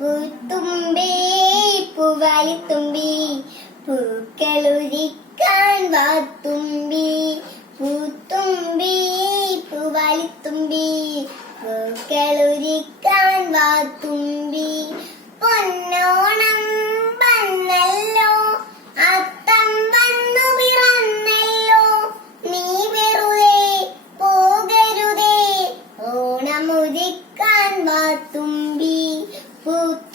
പൂത്തുമ്പി പൂവാലിത്തുമ്പി പൂക്കളുരിക്കാൻ വാത്തുമ്പി പൂത്തുമ്പി പൂവാലിത്തുമ്പി പൂക്കളുരിക്കാൻ വാത്തുമ്പി പൊന്നോണം വന്നല്ലോ അത്തം വന്നു പിറന്നല്ലോ നീ വെറുതെ പോകരുതേ ഓണമുദിക്കാൻ വാത്തുമ്പി പൂത്തുമ്പി